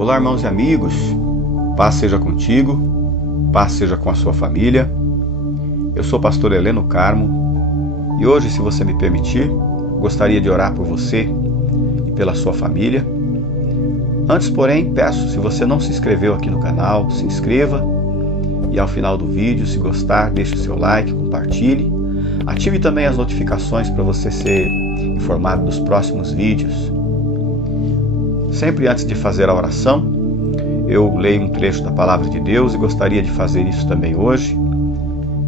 Olá, irmãos e amigos, paz seja contigo, paz seja com a sua família. Eu sou o pastor Heleno Carmo e hoje, se você me permitir, gostaria de orar por você e pela sua família. Antes, porém, peço, se você não se inscreveu aqui no canal, se inscreva e ao final do vídeo, se gostar, deixe o seu like, compartilhe. Ative também as notificações para você ser informado dos próximos vídeos. Sempre antes de fazer a oração, eu leio um trecho da Palavra de Deus e gostaria de fazer isso também hoje,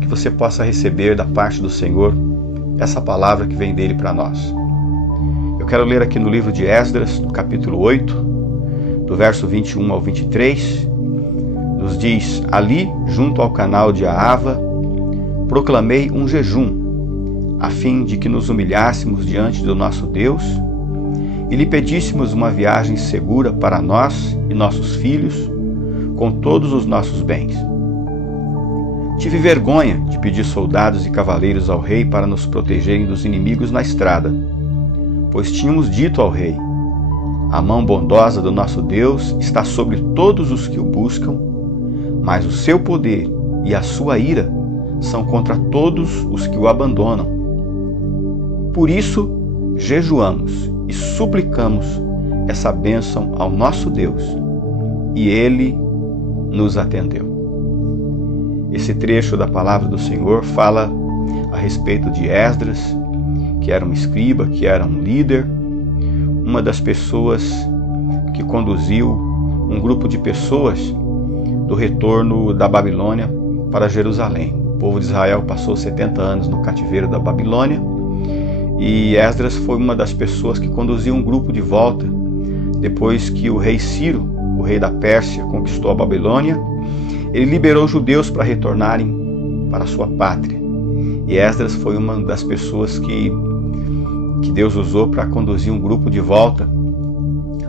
que você possa receber da parte do Senhor essa palavra que vem dele para nós. Eu quero ler aqui no livro de Esdras, no capítulo 8, do verso 21 ao 23, nos diz: Ali, junto ao canal de Ahava, proclamei um jejum, a fim de que nos humilhássemos diante do nosso Deus e lhe pedíssemos uma viagem segura para nós e nossos filhos, com todos os nossos bens. Tive vergonha de pedir soldados e cavaleiros ao rei para nos protegerem dos inimigos na estrada, pois tínhamos dito ao rei: a mão bondosa do nosso Deus está sobre todos os que o buscam, mas o seu poder e a sua ira são contra todos os que o abandonam. Por isso, jejuamos e suplicamos essa bênção ao nosso Deus, e Ele nos atendeu. Esse trecho da palavra do Senhor fala a respeito de Esdras, que era um escriba, que era um líder, uma das pessoas que conduziu um grupo de pessoas do retorno da Babilônia para Jerusalém. O povo de Israel passou 70 anos no cativeiro da Babilônia, e Esdras foi uma das pessoas que conduziu um grupo de volta depois que o rei Ciro, o rei da Pérsia, conquistou a Babilônia. Ele liberou os judeus para retornarem para a sua pátria. E Esdras foi uma das pessoas que Deus usou para conduzir um grupo de volta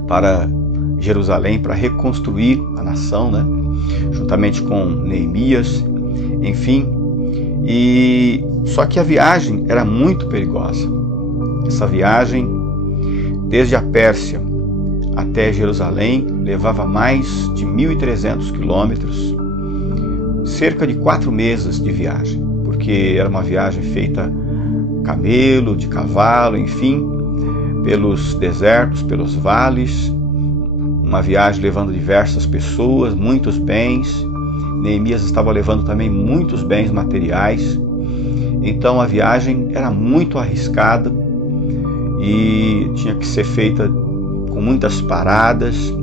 para Jerusalém, para reconstruir a nação, juntamente com Neemias, enfim. Só que a viagem era muito perigosa. Essa viagem, desde a Pérsia até Jerusalém, levava mais de 1.300 quilômetros, cerca de 4 meses de viagem, porque era uma viagem feita camelo, de cavalo, enfim, pelos desertos, pelos vales, uma viagem levando diversas pessoas, muitos bens. Neemias estava levando também muitos bens materiais. Então a viagem era muito arriscada e tinha que ser feita com muitas paradas,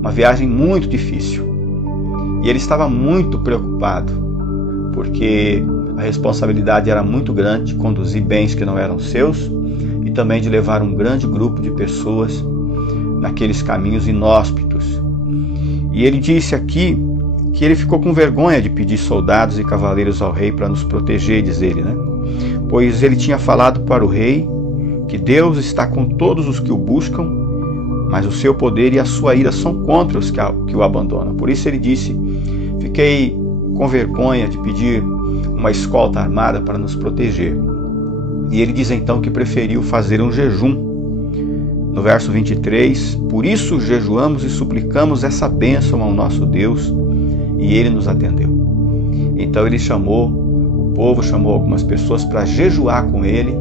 uma viagem muito difícil. E ele estava muito preocupado, porque a responsabilidade era muito grande de conduzir bens que não eram seus e também de levar um grande grupo de pessoas naqueles caminhos inóspitos. E ele disse aqui que ele ficou com vergonha de pedir soldados e cavaleiros ao rei para nos proteger, diz ele, Pois ele tinha falado para o rei que Deus está com todos os que o buscam, mas o seu poder e a sua ira são contra os que o abandonam. Por isso ele disse: fiquei com vergonha de pedir uma escolta armada para nos proteger. E ele diz então que preferiu fazer um jejum. No verso 23, por isso jejuamos e suplicamos essa bênção ao nosso Deus, e ele nos atendeu. Então ele chamou o povo, chamou algumas pessoas para jejuar com ele,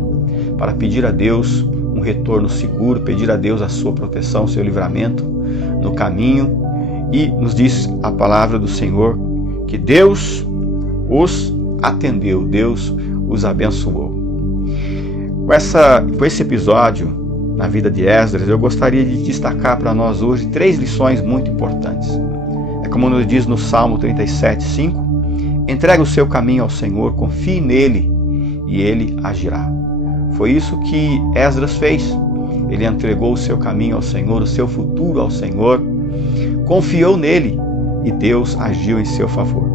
para pedir a Deus um retorno seguro, pedir a Deus a sua proteção, o seu livramento no caminho. E nos diz a palavra do Senhor que Deus os atendeu, Deus os abençoou. Com esse episódio na vida de Esdras, eu gostaria de destacar para nós hoje 3 lições muito importantes. É como nos diz no Salmo 37:5, entregue o seu caminho ao Senhor, confie nele e ele agirá. Foi isso que Esdras fez. Ele entregou o seu caminho ao Senhor, o seu futuro ao Senhor, confiou nele e Deus agiu em seu favor.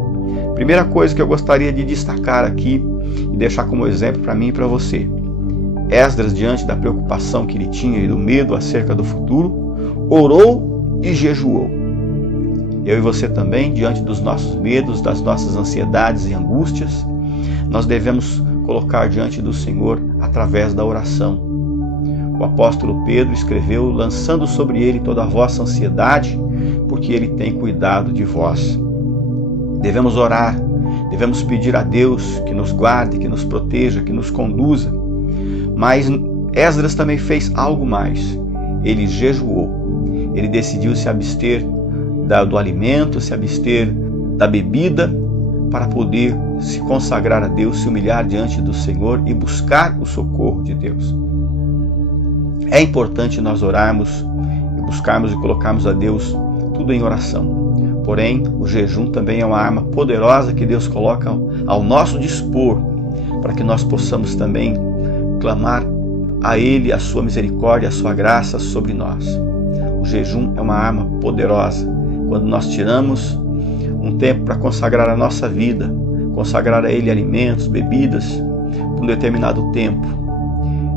Primeira coisa que eu gostaria de destacar aqui e deixar como exemplo para mim e para você: Esdras, diante da preocupação que ele tinha e do medo acerca do futuro, orou e jejuou. Eu e você também, diante dos nossos medos, das nossas ansiedades e angústias, nós devemos colocar diante do Senhor através da oração. o apóstolo Pedro escreveu, lançando sobre ele toda a vossa ansiedade, porque ele tem cuidado de vós. Devemos orar, devemos pedir a Deus que nos guarde, que nos proteja, que nos conduza. Mas Esdras também fez algo mais. Ele jejuou. Ele decidiu se abster do alimento, se abster da bebida, para poder se consagrar a Deus, se humilhar diante do Senhor e buscar o socorro de Deus. É importante nós orarmos e buscarmos e colocarmos a Deus tudo em oração. Porém, o jejum também é uma arma poderosa que Deus coloca ao nosso dispor, para que nós possamos também clamar a Ele a sua misericórdia, a sua graça sobre nós. O jejum é uma arma poderosa. Quando nós tiramos um tempo para consagrar a nossa vida, consagrar a Ele alimentos, bebidas, por um determinado tempo,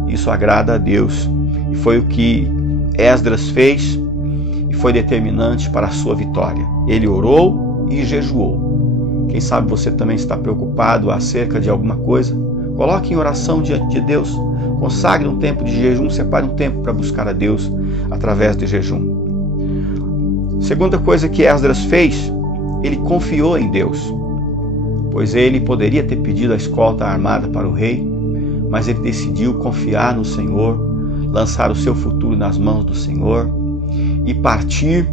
isso agrada a Deus. E foi o que Esdras fez e foi determinante para a sua vitória. Ele orou e jejuou. Quem sabe você também está preocupado acerca de alguma coisa? Coloque em oração diante de Deus. Consagre um tempo de jejum, separe um tempo para buscar a Deus através de jejum. Segunda coisa que Esdras fez, ele confiou em Deus, pois ele poderia ter pedido a escolta armada para o rei, mas ele decidiu confiar no Senhor, lançar o seu futuro nas mãos do Senhor e partir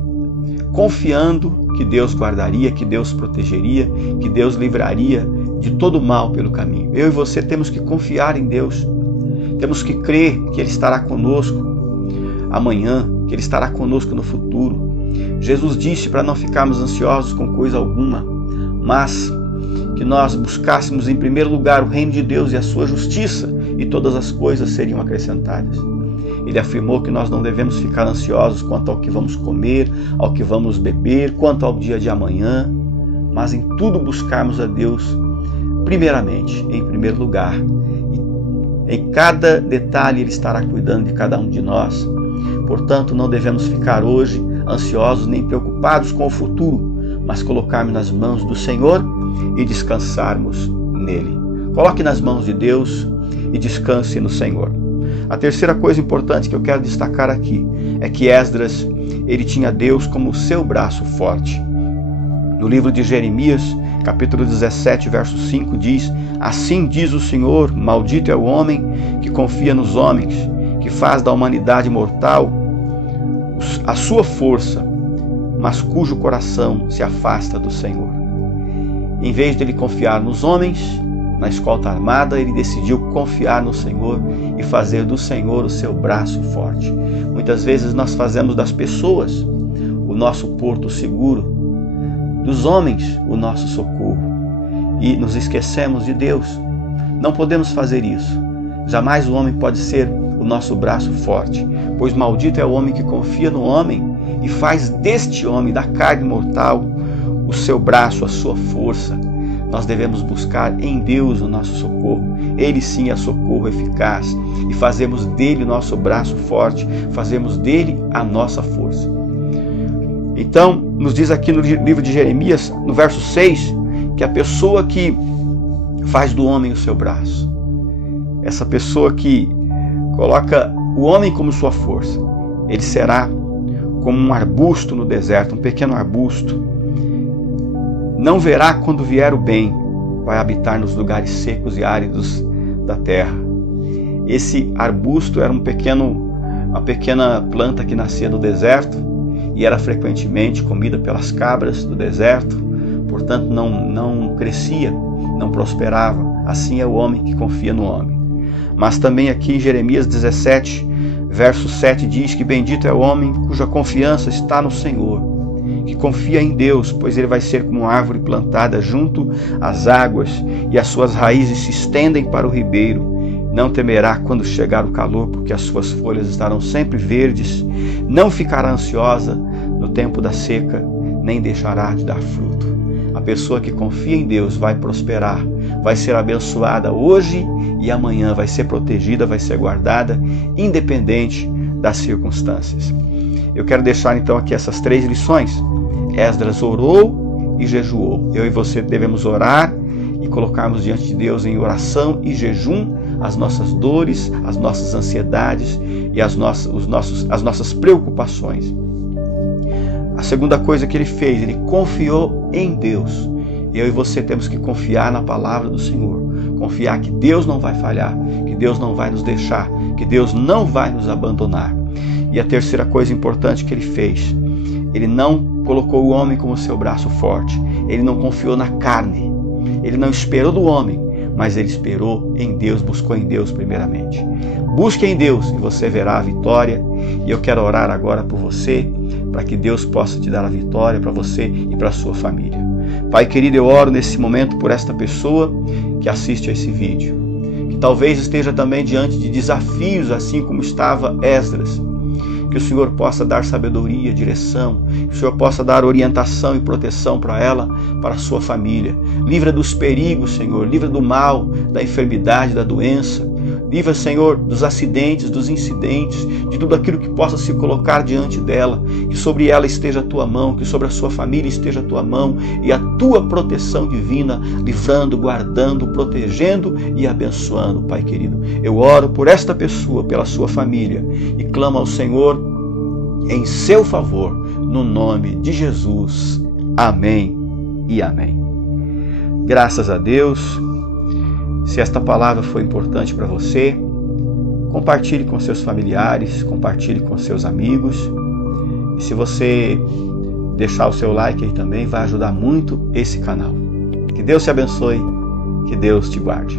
confiando que Deus guardaria, que Deus protegeria, que Deus livraria de todo mal pelo caminho. Eu e você temos que confiar em Deus, temos que crer que Ele estará conosco amanhã, que Ele estará conosco no futuro. Jesus disse para não ficarmos ansiosos com coisa alguma, mas que nós buscássemos em primeiro lugar o reino de Deus e a sua justiça, e todas as coisas seriam acrescentadas. Ele afirmou que nós não devemos ficar ansiosos quanto ao que vamos comer, ao que vamos beber, quanto ao dia de amanhã, mas em tudo buscarmos a Deus primeiramente, em primeiro lugar. Em cada detalhe Ele estará cuidando de cada um de nós. Portanto, não devemos ficar hoje ansiosos nem preocupados com o futuro, mas colocarmos nas mãos do Senhor e descansarmos nele. Coloque nas mãos de Deus e descanse no Senhor. A terceira coisa importante que eu quero destacar aqui é que Esdras, ele tinha Deus como seu braço forte. No livro de Jeremias, capítulo 17, verso 5, diz: assim diz o Senhor, maldito é o homem que confia nos homens, que faz da humanidade mortal a sua força, mas cujo coração se afasta do Senhor. Em vez de ele confiar nos homens, na escolta armada, ele decidiu confiar no Senhor e fazer do Senhor o seu braço forte. Muitas vezes nós fazemos das pessoas o nosso porto seguro, dos homens o nosso socorro, e nos esquecemos de Deus. Não podemos fazer isso. Jamais o homem pode ser o nosso braço forte, pois maldito é o homem que confia no homem e faz deste homem, da carne mortal, o seu braço, a sua força. Nós devemos buscar em Deus o nosso socorro. Ele sim é socorro eficaz, e fazemos dele o nosso braço forte, fazemos dele a nossa força. Então, nos diz aqui no livro de Jeremias, no verso 6, que a pessoa que faz do homem o seu braço, essa pessoa que coloca o homem como sua força, ele será como um arbusto no deserto, um pequeno arbusto. Não verá quando vier o bem, vai habitar nos lugares secos e áridos da terra. Esse arbusto era uma pequena planta que nascia no deserto e era frequentemente comida pelas cabras do deserto, portanto não crescia, não prosperava. Assim é o homem que confia no homem. Mas também aqui em Jeremias 17, verso 7 diz que bendito é o homem cuja confiança está no Senhor, que confia em Deus, pois ele vai ser como uma árvore plantada junto às águas, e as suas raízes se estendem para o ribeiro. Não temerá quando chegar o calor, porque as suas folhas estarão sempre verdes. Não ficará ansiosa no tempo da seca, nem deixará de dar fruto. A pessoa que confia em Deus vai prosperar, vai ser abençoada hoje e amanhã, vai ser protegida, vai ser guardada, independente das circunstâncias. Eu quero deixar então aqui essas 3 lições. Esdras orou e jejuou. Eu e você devemos orar e colocarmos diante de Deus em oração e jejum as nossas dores, as nossas ansiedades e as nossas preocupações. A segunda coisa que ele fez, ele confiou em Deus. Eu e você temos que confiar na palavra do Senhor. Confiar que Deus não vai falhar, que Deus não vai nos deixar, que Deus não vai nos abandonar. E a terceira coisa importante que ele fez, ele não colocou o homem como seu braço forte. Ele não confiou na carne. Ele não esperou do homem, mas ele esperou em Deus, buscou em Deus primeiramente. Busque em Deus e você verá a vitória. E eu quero orar agora por você, para que Deus possa te dar a vitória para você e para a sua família. Pai querido, eu oro nesse momento por esta pessoa que assiste a esse vídeo, que talvez esteja também diante de desafios, assim como estava Esdras. Que o Senhor possa dar sabedoria, direção, que o Senhor possa dar orientação e proteção para ela, para a sua família. Livra dos perigos, Senhor, livra do mal, da enfermidade, da doença. Livra, Senhor, dos acidentes, dos incidentes, de tudo aquilo que possa se colocar diante dela. Que sobre ela esteja a tua mão, que sobre a sua família esteja a tua mão e a tua proteção divina, livrando, guardando, protegendo e abençoando, Pai querido. Eu oro por esta pessoa, pela sua família e clamo ao Senhor em seu favor, no nome de Jesus. Amém e amém. Graças a Deus. Se esta palavra foi importante para você, compartilhe com seus familiares, compartilhe com seus amigos. E se você deixar o seu like aí também, vai ajudar muito esse canal. Que Deus te abençoe, que Deus te guarde.